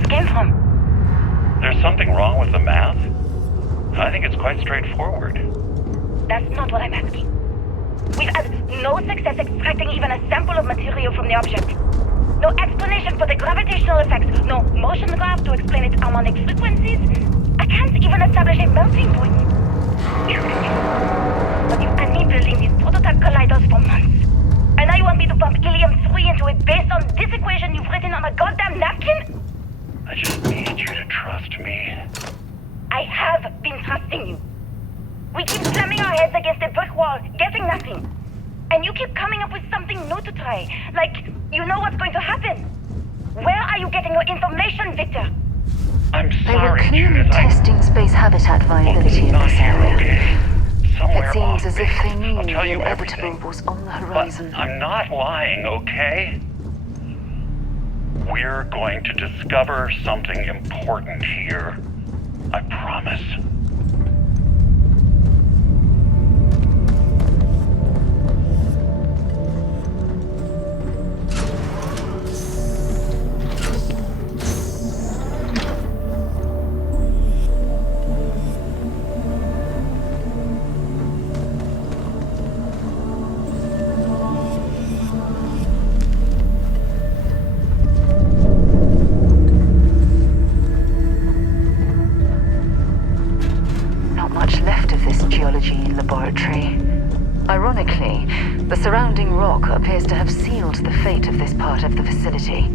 this came from. There's something wrong with the math? I think it's quite straightforward. That's not what I'm asking. We've had no success extracting even a sample of material from the object. No explanation for the gravitational effects, no motion graph to explain its harmonic frequencies. I can't even establish a melting point. But you've had me building these prototype colliders for months. And now you want me to pump helium-3 into it based on this equation you've written on a goddamn napkin? I just need you to trust me. I have been trusting you. We keep slamming our heads against a brick wall, getting nothing. And you keep coming up with something new to try. Like, you know what's going to happen. Where are you getting your information, Victor? I'm They were sorry, clearly Judith. testing space habitat viability in Not this here, area. okay? Somewhere It seems off as if base. they knew I'll tell the you inevitable everything. was on the But horizon. I'm not lying, okay? We're going to discover something important here. I promise. Not much left of this geology laboratory. Ironically, the surrounding rock appears to have sealed the fate of this part of the facility.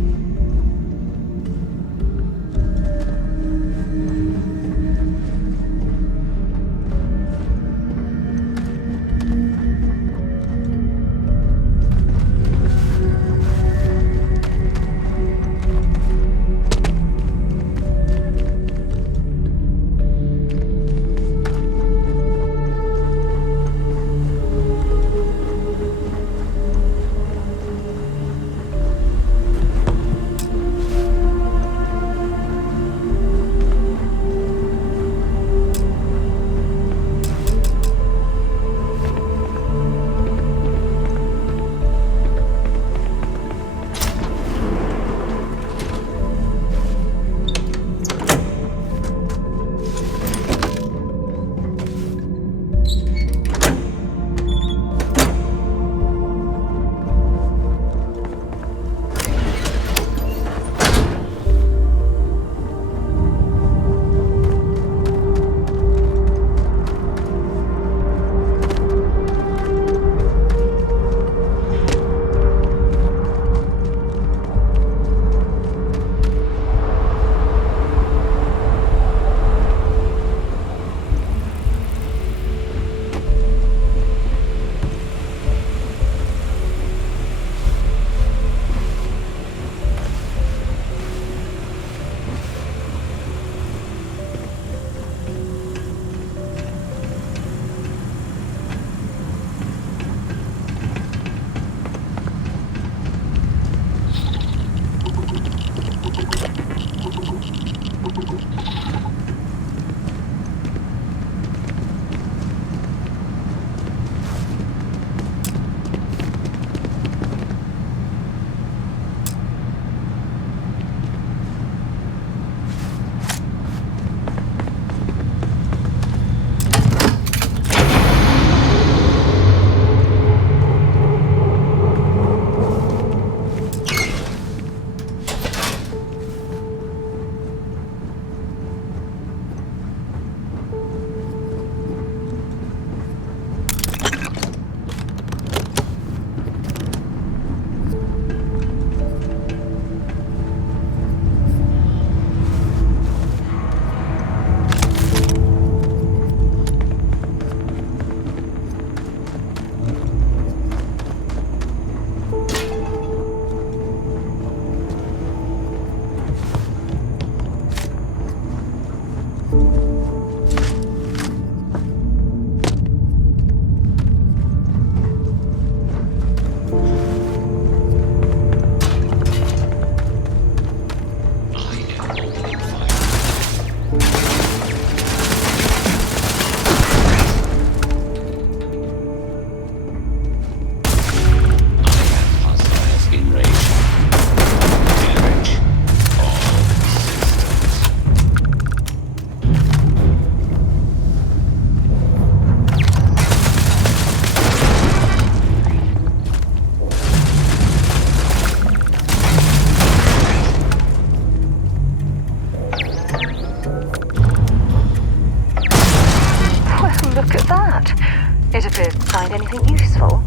to find anything useful?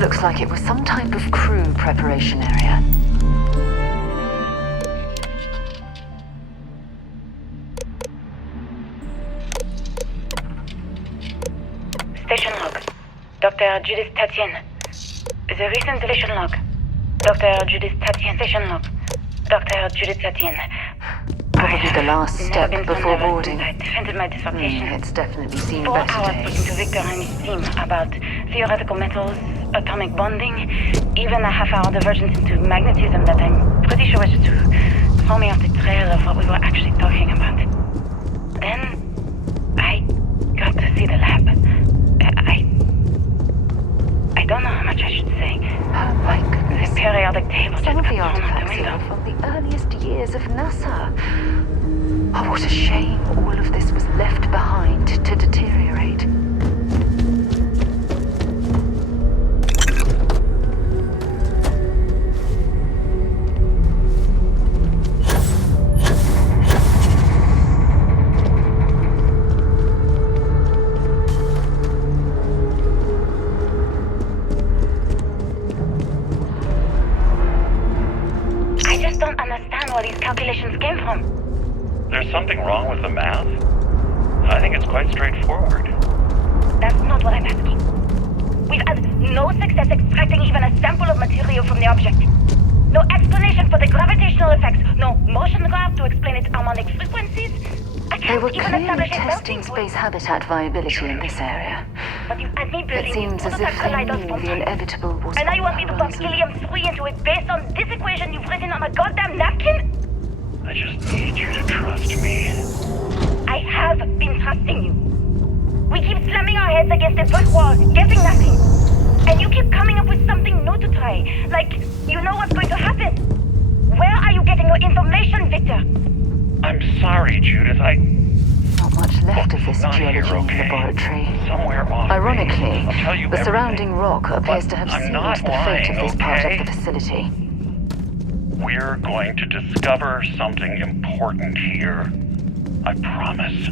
Looks like it was some type of crew preparation area. Station log. Dr. Judith Tatian. The recent deletion log. Dr. Judith Tatian. Station log. Dr. Judith Tatian. Probably the last step before boarding. I defended my dissertation. It's definitely seen 4 better hours days. speaking to Victor and his team about theoretical metals, atomic bonding, even a half-hour divergence into magnetism that I'm pretty sure was just to throw me off the trail of what we were actually talking about. Then I got to see the lab. I don't know how much I should say. Oh my goodness. The periodic table just Some of got the thrown out the artifacts here window. are from the earliest years of NASA. Oh, what a shame all of this was left behind to deteriorate. Where these calculations came from. There's something wrong with the math? I think it's quite straightforward. That's not what I'm asking. We've had no success extracting even a sample of material from the object. No explanation for the gravitational effects. No motion graph to explain its harmonic frequencies. I They can't were even clearly establish a testing melting point. space habitat viability in this area. But you had me It building seems as if prototype they colliders knew from the inevitable was and now on you want me the to pump horizon. helium-3 into it based on this equation you've written on a goddamn napkin? I just need you to trust me. I have been trusting you. We keep slamming our heads against a brick wall, getting nothing. And you keep coming up with something new to try. Like, you know what's going to happen. Where are you getting your information, Victor? I'm sorry, Judith. Not much left of this Not geology here, okay? laboratory. Somewhere off base. Ironically, I'll tell you the everything. surrounding rock appears to have I'm sealed not the fate of lying, this part okay? of the facility. We're going to discover something important here. I promise.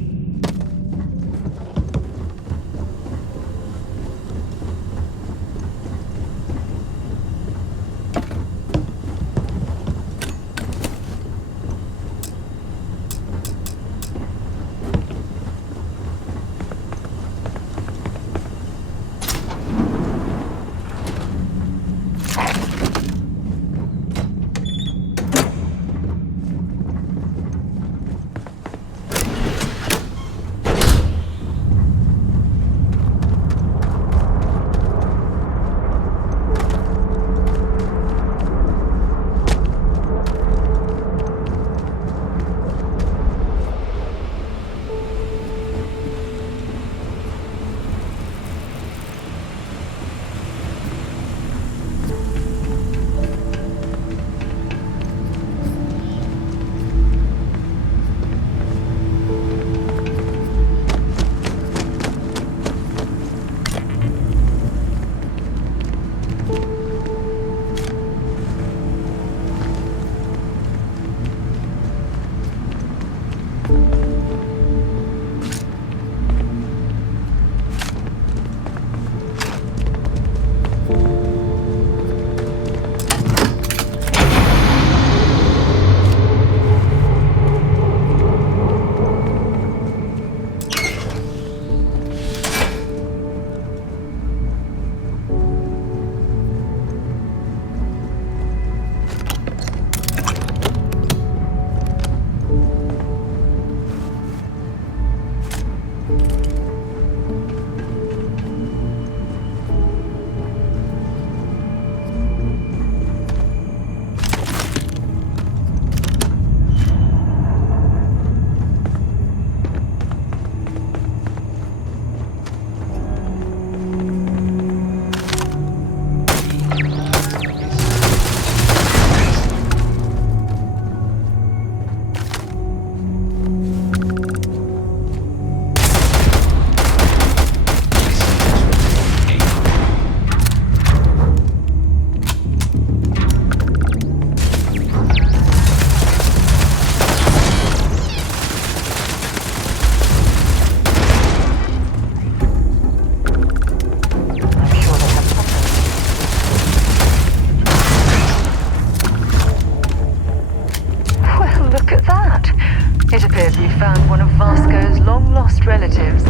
Relatives.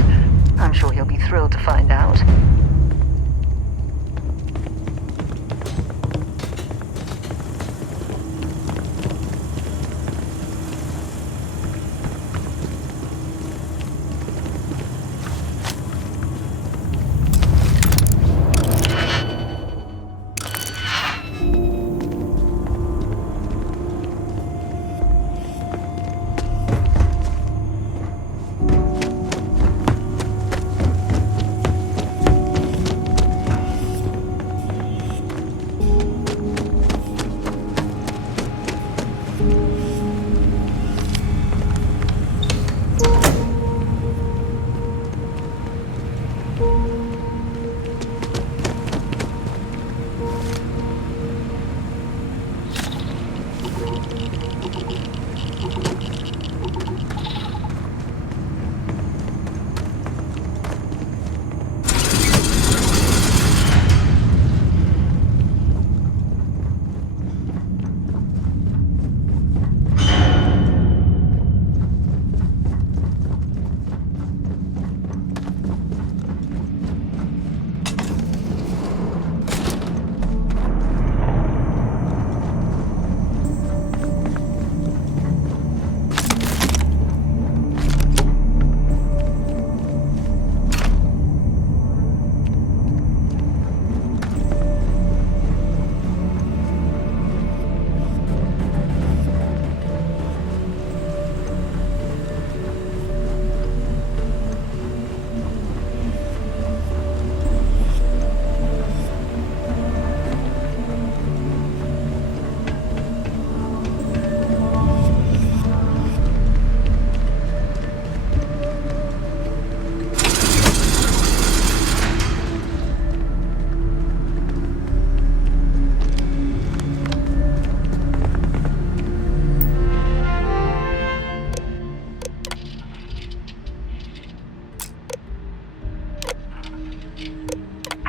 I'm sure he'll be thrilled to find out.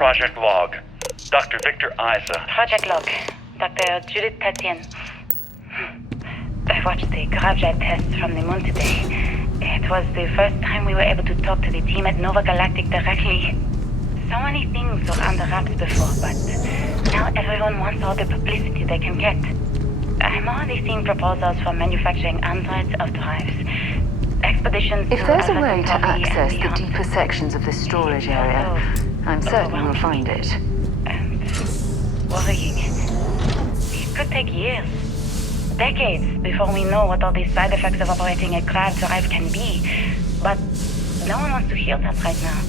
Project Log. Dr. Victor Isa. Project Log. Dr. Judith Tatian. I watched the gravjet tests from the moon today. It was the first time we were able to talk to the team at Nova Galactic directly. So many things were under wraps before, but now everyone wants all the publicity they can get. I'm already seeing proposals for manufacturing androids of drives. Expeditions If to there's a Alpha way to Centauri and access the beyond. deeper sections of this storage area, I'm certain we'll find it. And worrying. It could take years, decades, before we know what all these side effects of operating a grav drive can be. But no one wants to hear that right now.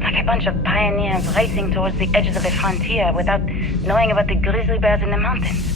Like a bunch of pioneers racing towards the edges of the frontier without knowing about the grizzly bears in the mountains.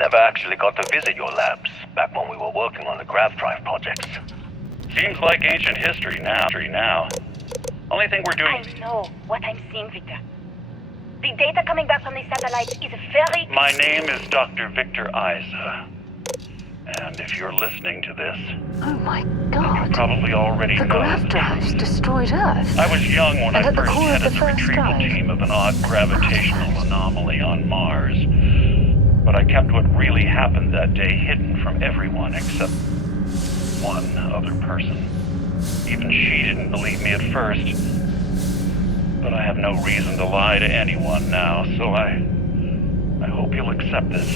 never actually got to visit your labs back when we were working on the grav drive projects. Seems like ancient history now. Only thing we're doing... I know what I'm seeing, Victor. The data coming back from the satellites is very... My name is Dr. Victor Isa. And if you're listening to this... Oh my god. You probably already The know... grav drives destroyed Earth. I was young when I at the first core of headed the the first retrieval drive. team of an odd gravitational anomaly on Mars. But I kept what really happened that day hidden from everyone except one other person. Even she didn't believe me at first. But I have no reason to lie to anyone now, so I hope you'll accept this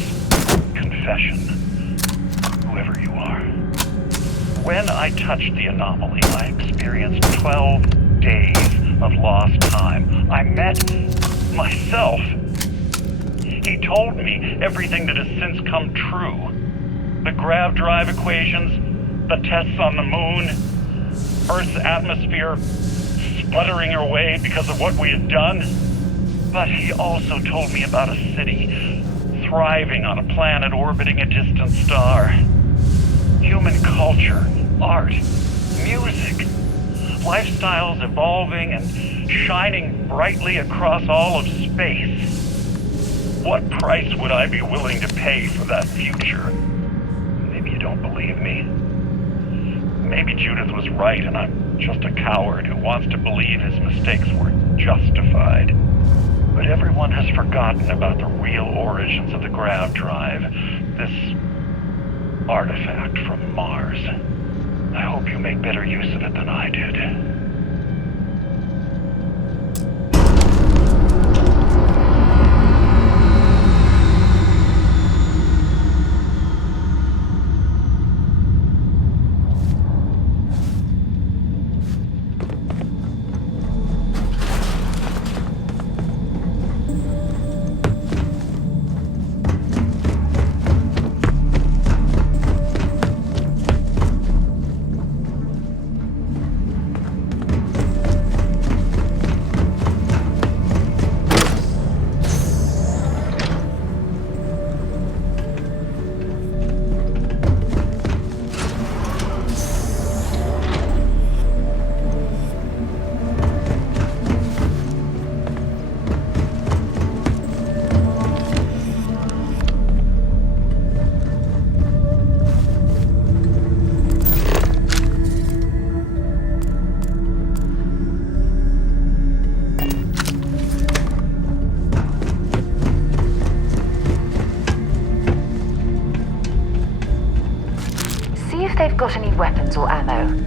confession, whoever you are. When I touched the anomaly, I experienced 12 days of lost time. I met myself. He told me everything that has since come true. The grav drive equations, the tests on the moon, Earth's atmosphere sputtering away because of what we had done. But he also told me about a city thriving on a planet orbiting a distant star. Human culture, art, music, lifestyles evolving and shining brightly across all of space. What price would I be willing to pay for that future? Maybe you don't believe me. Maybe Judith was right and I'm just a coward who wants to believe his mistakes were justified. But everyone has forgotten about the real origins of the grav drive, this artifact from Mars. I hope you make better use of it than I did. If they've got any weapons or ammo.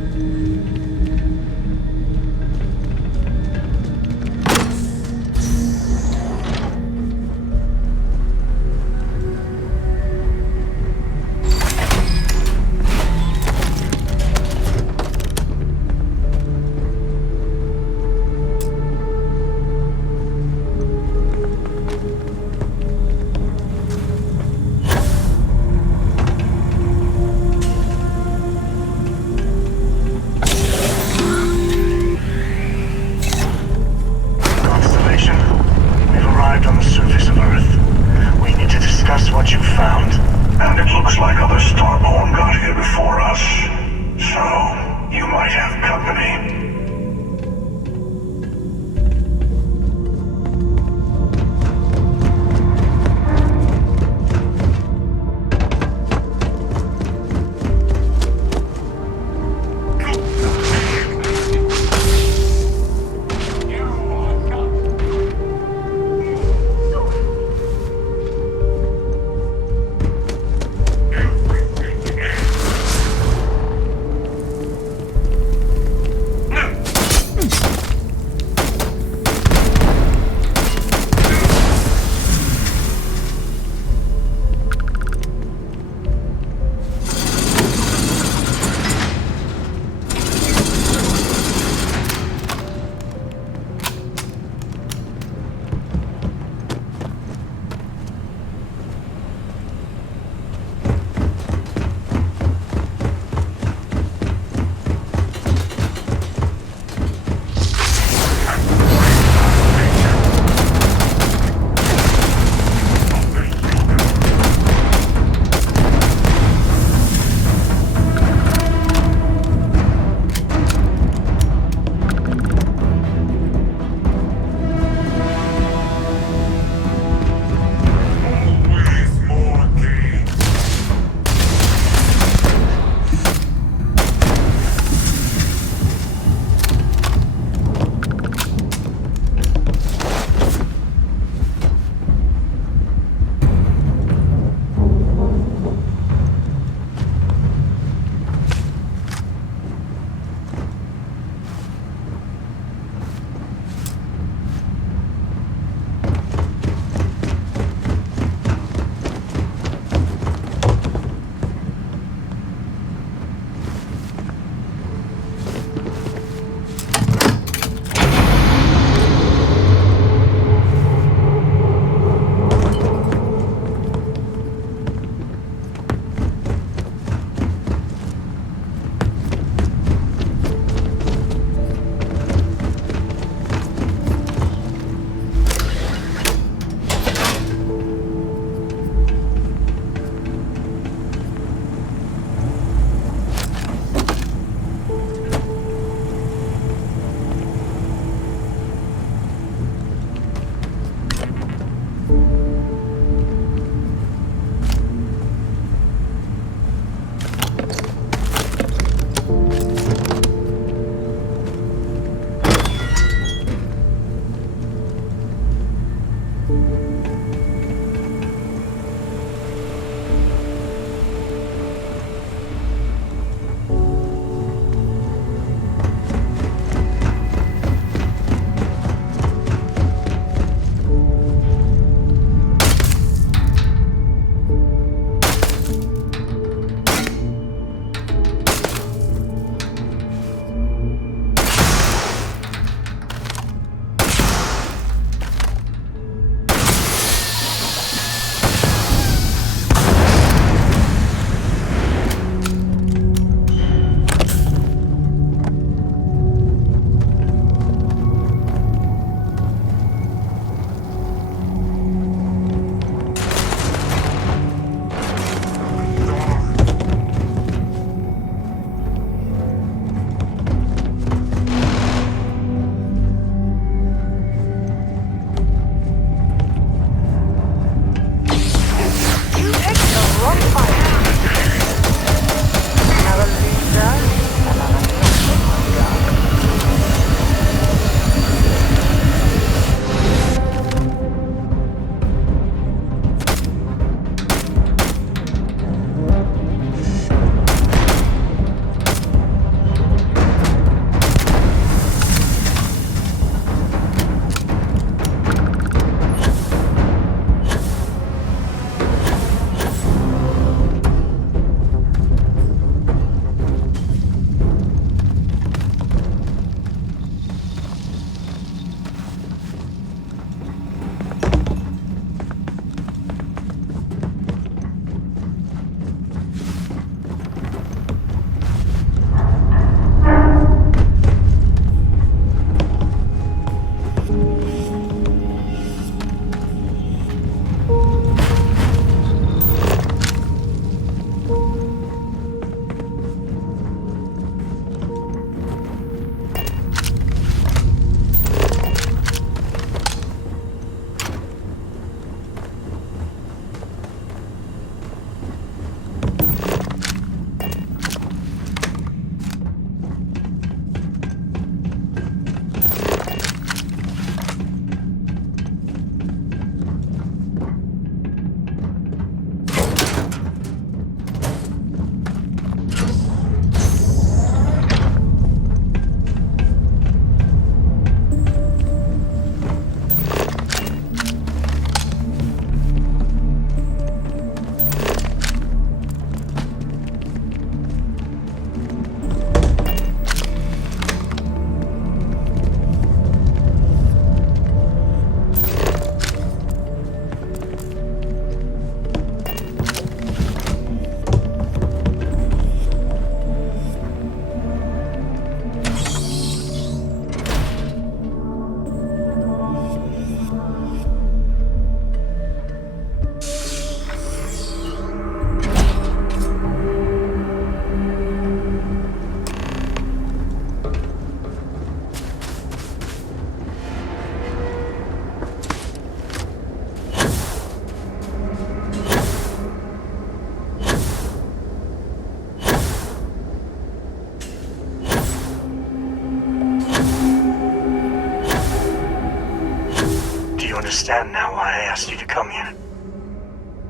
understand now why I asked you to come here.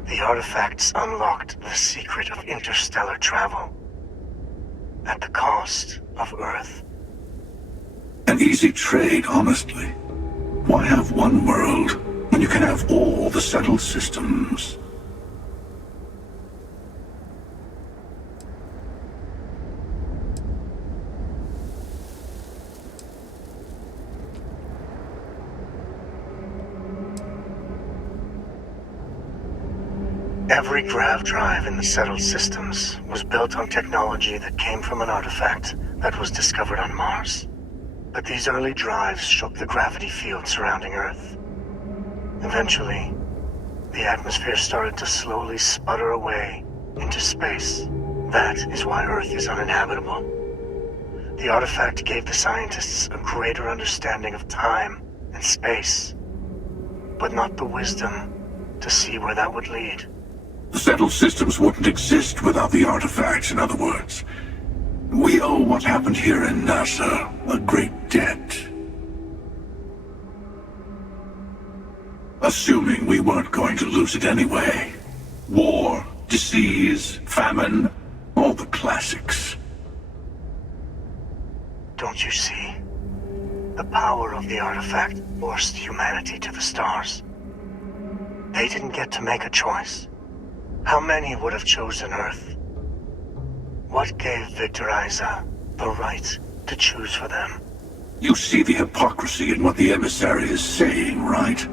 The artifacts unlocked the secret of interstellar travel. At the cost of Earth. An easy trade, honestly. Why have one world when you can have all the settled systems? Every grav drive in the settled systems was built on technology that came from an artifact that was discovered on Mars. But these early drives shook the gravity field surrounding Earth. Eventually, the atmosphere started to slowly sputter away into space. That is why Earth is uninhabitable. The artifact gave the scientists a greater understanding of time and space, but not the wisdom to see where that would lead. The settled systems wouldn't exist without the artifacts, in other words. We owe what happened here in NASA a great debt. Assuming we weren't going to lose it anyway. War, disease, famine, all the classics. Don't you see? The power of the artifact forced humanity to the stars. They didn't get to make a choice. How many would have chosen Earth? What gave Victor Isa the right to choose for them? You see the hypocrisy in what the emissary is saying, right?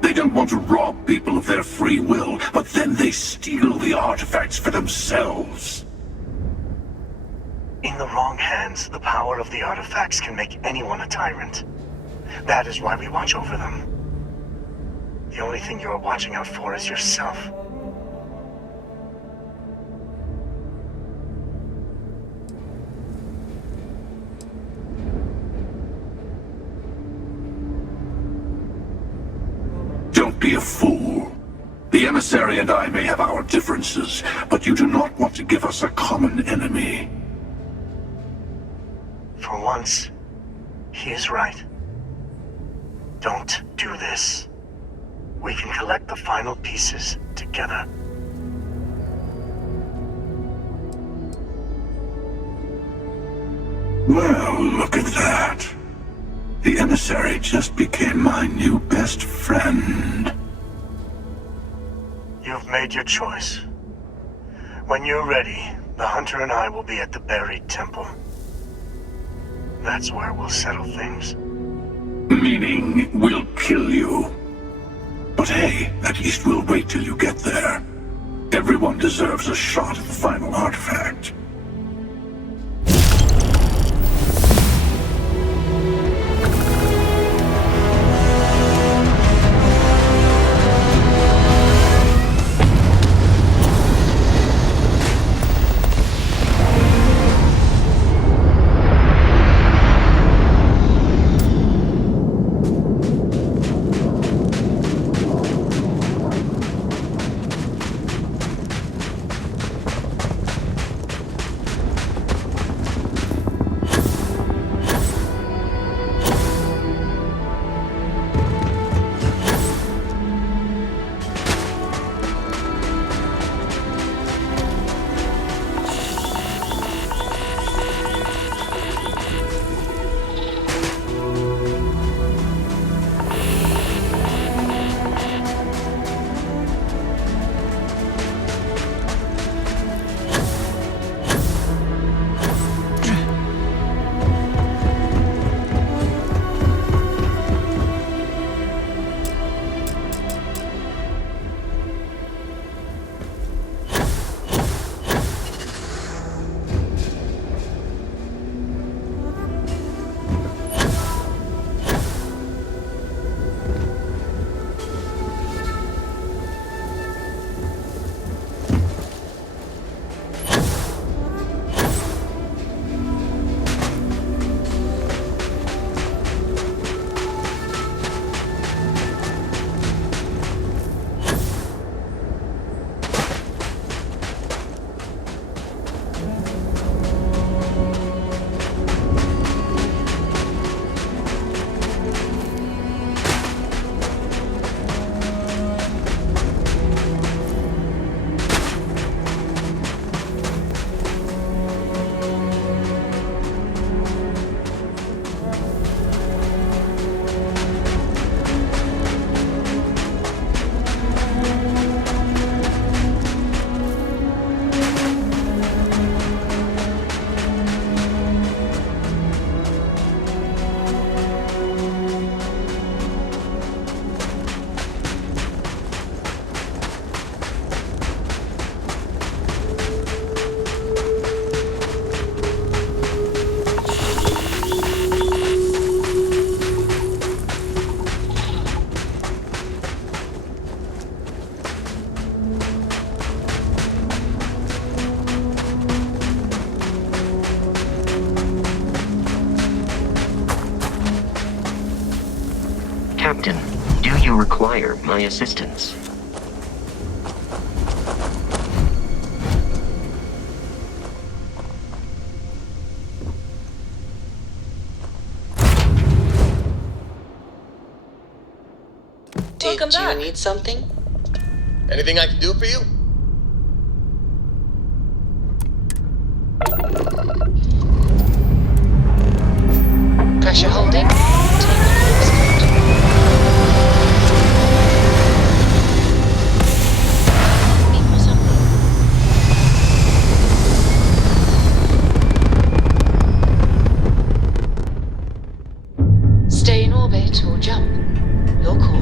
They don't want to rob people of their free will, but then they steal the artifacts for themselves. In the wrong hands, the power of the artifacts can make anyone a tyrant. That is why we watch over them. The only thing you're watching out for is yourself. Don't be a fool. The emissary and I may have our differences, but you do not want to give us a common enemy. For once, he is right. Don't do this. We can collect the final pieces together. Well, look at that. The emissary just became my new best friend. You've made your choice. When you're ready, the Hunter and I will be at the buried temple. That's where we'll settle things. Meaning, we'll kill you. But hey, at least we'll wait till you get there. Everyone deserves a shot at the final artifact. Captain, do you require my assistance? Do you need something? Anything I can do for you? Pressure holding. Take on course code. Need more something? Stay in orbit or jump. Your call.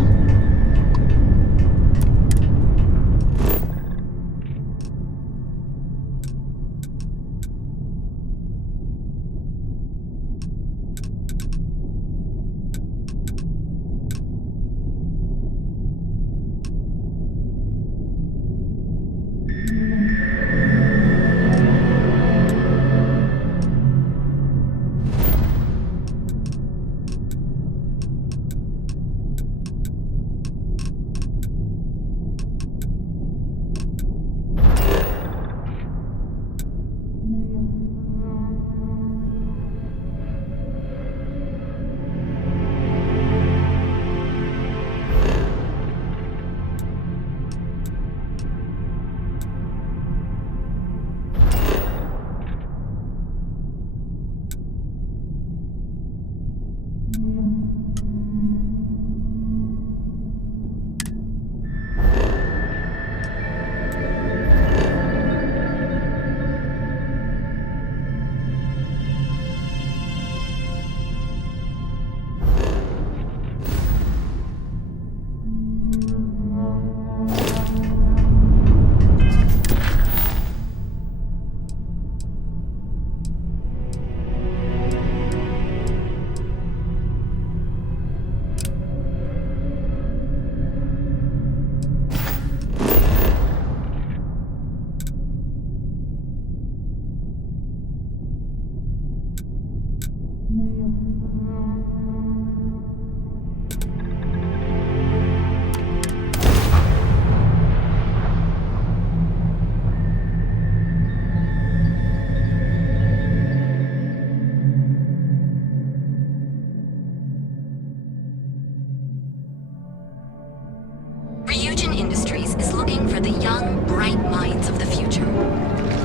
Industries is looking for the young, bright minds of the future.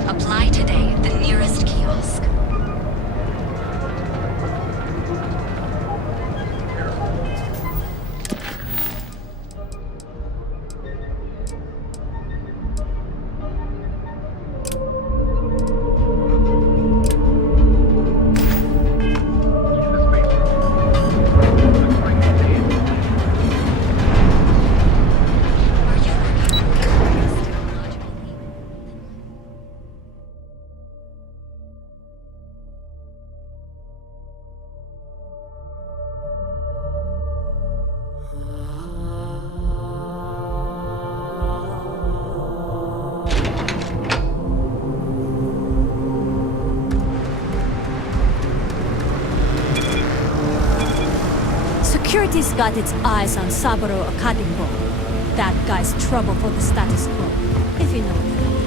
Apply today at the nearest kiosk. Security's got its eyes on Saburo Akadimbo. That guy's trouble for the status quo, if you know what I mean.